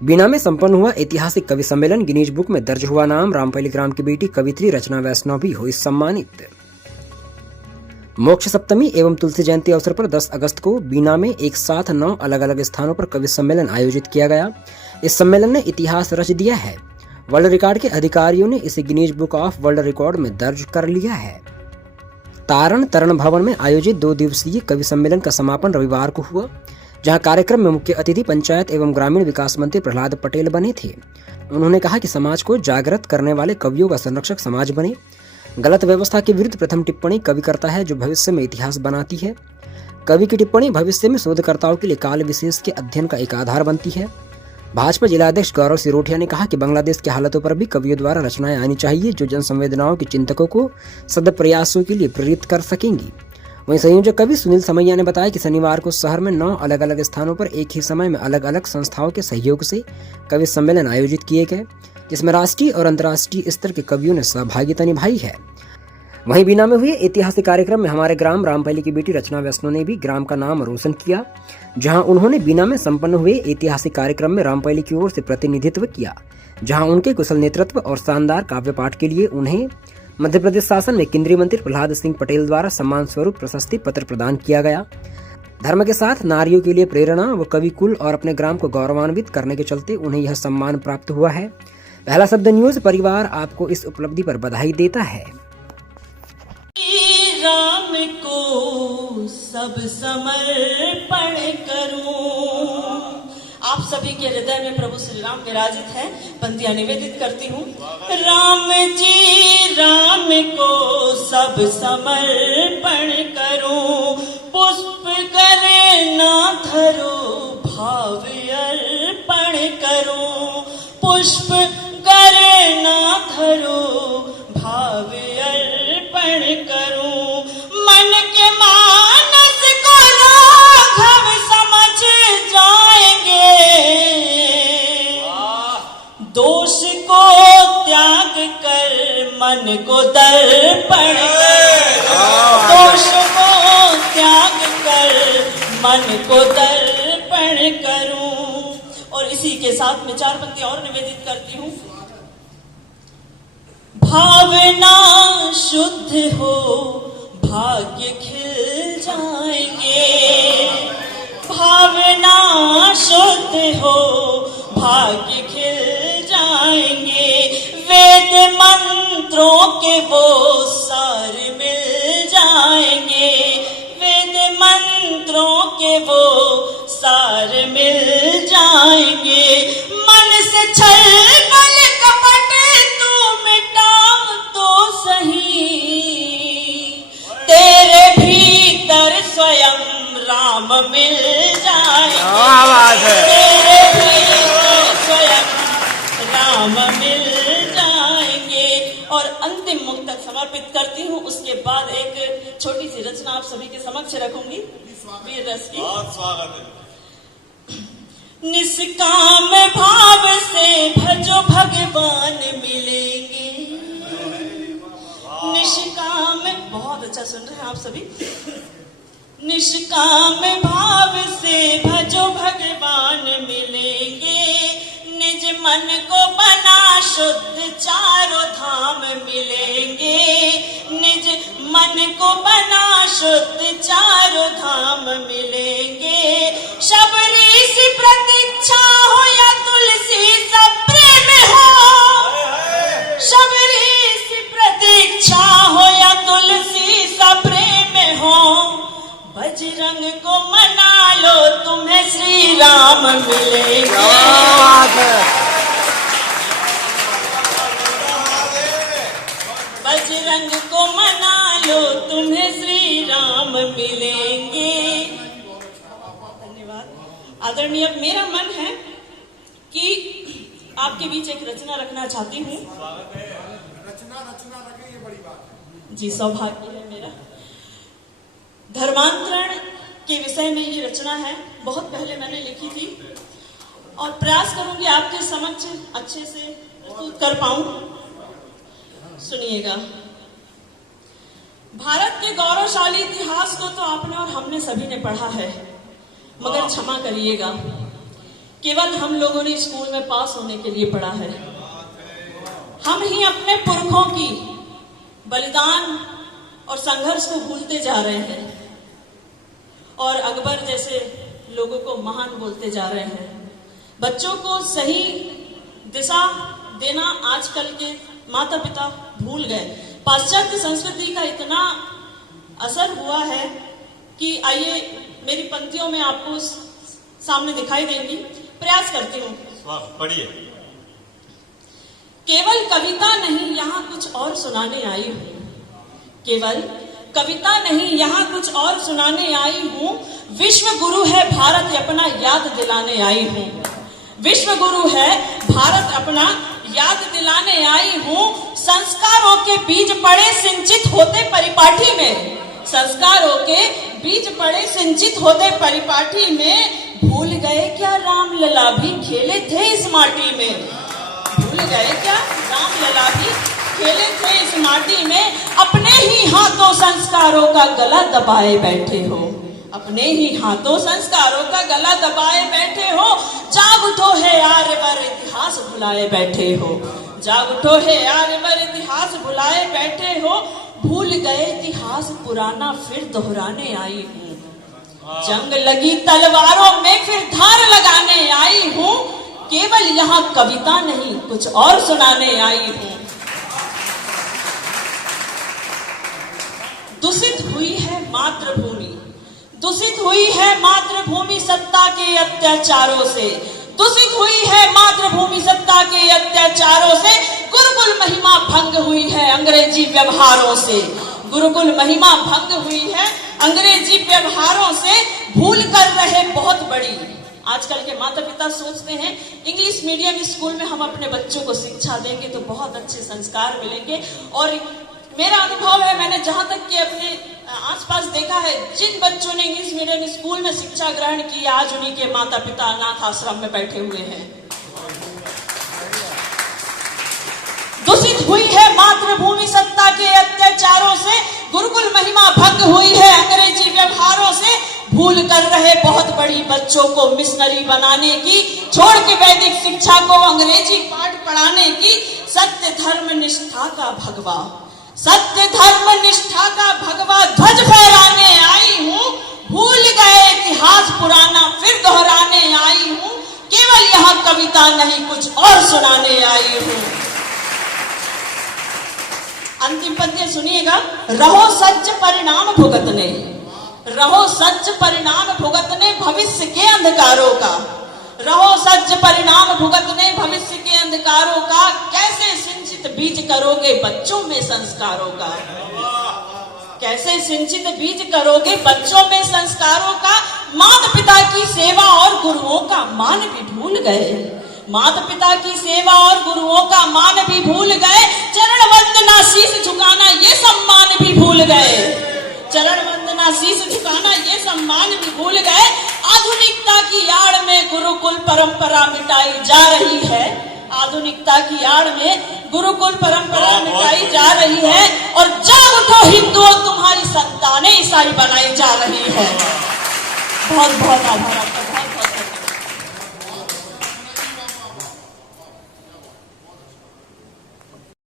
बीना में संपन्न हुआ ऐतिहासिक कवि सम्मेलन, गिनीज बुक में दर्ज हुआ नाम। रामपल्ली ग्राम की बेटी कवित्री रचना वैष्णव भी हुई सम्मानित। मोक्ष सप्तमी एवं तुलसी जयंती अवसर पर 10 अगस्त को बीना में एक साथ 9 अलग अलग स्थानों पर कवि सम्मेलन आयोजित किया गया। इस सम्मेलन ने इतिहास रच दिया है। वर्ल्ड रिकॉर्ड के अधिकारियों ने इसे Guinness book of world record में दर्ज कर लिया है। तरण भवन में आयोजित 2 दिवसीय कवि सम्मेलन का समापन रविवार को हुआ, जहां कार्यक्रम में मुख्य अतिथि पंचायत एवं ग्रामीण विकास मंत्री प्रहलाद पटेल बने थे। उन्होंने कहा कि समाज को जागृत करने वाले कवियों का संरक्षक समाज बने। गलत व्यवस्था के विरुद्ध प्रथम टिप्पणी कवि करता है जो भविष्य में इतिहास बनाती है। कवि की टिप्पणी भविष्य में शोधकर्ताओं के लिए काल विशेष के अध्ययन का एक आधार बनती है। भाजपा जिलाध्यक्ष गौरव सिरोठिया ने कहा कि बांग्लादेश की हालतों पर भी कवियों द्वारा रचनाएं आनी चाहिए जो जन संवेदनाओं के चिंतकों को सदप्रयासों के लिए प्रेरित कर सकेंगी। वहीं संयोजक कवि सुनील समैया ने बताया कि शनिवार को शहर में 9 अलग अलग स्थानों पर एक ही समय में अलग अलग संस्थाओं के सहयोग से कवि सम्मेलन आयोजित किए गए, जिसमें राष्ट्रीय और अंतर्राष्ट्रीय स्तर के कवियों ने सहभागिता निभाई है। वहीं बीना में हुए ऐतिहासिक कार्यक्रम में हमारे ग्राम रामपल्ली की बेटी रचना वैष्णव ने भी ग्राम का नाम रोशन किया, जहां उन्होंने बीना में संपन्न हुए ऐतिहासिक कार्यक्रम में रामपल्ली की ओर से प्रतिनिधित्व किया, जहां उनके कुशल नेतृत्व और शानदार काव्य पाठ के लिए उन्हें मध्य प्रदेश शासन में केंद्रीय मंत्री प्रहलाद सिंह पटेल द्वारा सम्मान स्वरूप प्रशस्ति पत्र प्रदान किया गया। धर्म के साथ नारियों के लिए प्रेरणा व कवि कुल और अपने ग्राम को गौरवान्वित करने के चलते उन्हें यह सम्मान प्राप्त हुआ है। पहला शब्द न्यूज परिवार आपको इस उपलब्धि पर बधाई देता है। राम को सब समर्पण करूं। आप सभी के हृदय में प्रभु श्री राम विराजित हैं। पंक्तियां निवेदित करती हूँ। राम जी राम को सब समर्पण करूं, पुष्प करे ना धरो भाव अर्पण करूं, पुष्प करे ना धरो भाव अर्पण करूं, मन के मानस को राघव समझ जाएंगे, दोष को त्याग कर मन को दर्पण करो, दोष को त्याग कर मन को दर्पण करूं। और इसी के साथ में 4 पंक्ति और निवेदित करती हूँ। भावना शुद्ध हो भाग्य खिल जाएंगे, भावना शुद्ध हो भाग्य खिल जाएंगे, वेद मंत्रों के वो सार मिल जाएंगे, वेद मंत्रों के वो सार मिल जाएंगे, मन से छल बल कपट तू मिटा तो सही, तेरे भीतर स्वयं राम मिल जाएंगे, तेरे भीतर स्वयं राम मिल जाएंगे। और अंतिम मुक्तक समर्पित करती हूँ। उसके बाद एक छोटी सी रचना आप सभी के समक्ष रखूंगी वीर रस की। स्वागत है। निष्काम भाव से भजो भगवान मिलेंगे, निष्काम, बहुत अच्छा सुन रहे हैं आप सभी। निष्काम भाव से भजो भगवान मिलेंगे, निज मन को बना शुद्ध चारों धाम मिलेंगे, निज मन को बना शुद्ध चारों धाम मिलेंगे, शबरी सी प्रतीक्षा हो या तुलसी सब प्रेम हो, शबरी सी प्रतीक्षा हो या तुलसी सब प्रेम हो, बजरंग को मना लो तुम्हें श्री राम मिलेंगे, बजरंग को मना लो तुम्हें श्री राम मिलेंगे। धन्यवाद। आदरणीय, मेरा मन है कि आपके बीच एक रचना रखना चाहती हूँ। रचना रखे, ये बड़ी बात है जी, सौभाग्य है मेरा। धर्मांतरण के विषय में ये रचना है, बहुत पहले मैंने लिखी थी और प्रयास करूंगी आपके समक्ष अच्छे से प्रस्तुत कर पाऊं। सुनिएगा। भारत के गौरवशाली इतिहास को तो आपने और हमने सभी ने पढ़ा है, मगर क्षमा करिएगा, केवल हम लोगों ने स्कूल में पास होने के लिए पढ़ा है। हम ही अपने पुरखों की बलिदान और संघर्ष को भूलते जा रहे हैं और अकबर जैसे लोगों को महान बोलते जा रहे हैं। बच्चों को सही दिशा देना आजकल के माता पिता भूल गए। पाश्चात्य संस्कृति का इतना असर हुआ है कि आइए मेरी पंक्तियों में आपको सामने दिखाई देंगी, प्रयास करती हूँ। पढ़िए। केवल कविता नहीं यहाँ कुछ और सुनाने आई हूँ, केवल कविता नहीं यहाँ कुछ और सुनाने आई हूँ। विश्व गुरु है भारत अपना याद दिलाने आई हूँ। विश्व गुरु है भारत अपना याद दिलाने आई हूँ। संस्कारों के बीज पड़े सिंचित होते परिपाठी में, संस्कारों के बीज पड़े सिंचित होते परिपाठी में। भूल गए क्या राम लला भी खेले थे इस माटी में, भूल गए क्या राम लला भी खेले थे इस माटी में। अपने ही हाथों संस्कारों का गला दबाए बैठे हो, अपने ही हाथों संस्कारों का गला दबाए बैठे हो। जाग उठो है आर्यवर इतिहास भुलाए बैठे हो, जाग उठो है आर्यवर इतिहास भुलाए बैठे हो। भूल गए इतिहास पुराना फिर दोहराने आई हूँ। जंग लगी तलवारों में फिर धार लगाने आई हूँ। केवल यहाँ कविता नहीं कुछ और सुनाने आई हूँ। दूषित हुई है मातृभूमि, दूषित हुई है मातृभूमि सत्ता के अत्याचारों से, दूषित हुई है मातृभूमि सत्ता के अत्याचारों से। गुरुकुल महिमा भंग हुई है अंग्रेजी व्यवहारों से, गुरुकुल महिमा भंग हुई है अंग्रेजी व्यवहारों से। भूल कर रहे बहुत बड़ी, आजकल के माता पिता सोचते हैं इंग्लिश मीडियम स्कूल में हम अपने बच्चों को शिक्षा देंगे तो बहुत अच्छे संस्कार मिलेंगे। और मेरा अनुभव है, मैंने जहां तक कि अपने आसपास देखा है, जिन बच्चों ने इंग्लिश मीडियम स्कूल में शिक्षा ग्रहण की आज उन्हीं के माता पिता अनाथ आश्रम में बैठे हुए हैं। दूषित हुई है मातृभूमि सत्ता के अत्याचारों से, गुरुकुल महिमा भंग हुई है अंग्रेजी व्यवहारों से। भूल कर रहे बहुत बड़ी बच्चों को मिशनरी बनाने की, छोड़ के वैदिक शिक्षा को अंग्रेजी पाठ पढ़ाने की। सत्य धर्म निष्ठा का भगवा, सत्य धर्म निष्ठा का भगवा ध्वज फहराने आई हूँ। भूल गए इतिहास पुराना फिर दोहराने आई हूँ। केवल यहाँ कविता नहीं कुछ और सुनाने आई हूँ। अंतिम पद्य सुनिएगा। रहो सच्च परिणाम भुगतने, रहो सच्च परिणाम भुगतने भविष्य के अंधकारों का, रहो सच्च परिणाम भुगतने भविष्य के अंधकारों का। कैसे सिंचित बीज करोगे बच्चों में संस्कारों का, कैसे सिंचित बीज करोगे बच्चों में संस्कारों का। माता पिता की सेवा और गुरुओं का मान भी भूल गए, माता पिता की सेवा और गुरुओं का मान भी भूल गए। चरण वंदना शीश झुकाना ये सम्मान भी भूल गए, चरण वंदना शीश झुकाना ये सम्मान भी भूल गए। आधुनिकता की आड़ में गुरुकुल परंपरा मिटाई जा रही है, आधुनिकता की आड़ में गुरुकुल परंपरा मिटाई जा रही है। और जाग उठो हिंदुओं तुम्हारी संतानें ईसाई बनाई जा रही है। बहुत बहुत आभार आपका, बहुत बहुत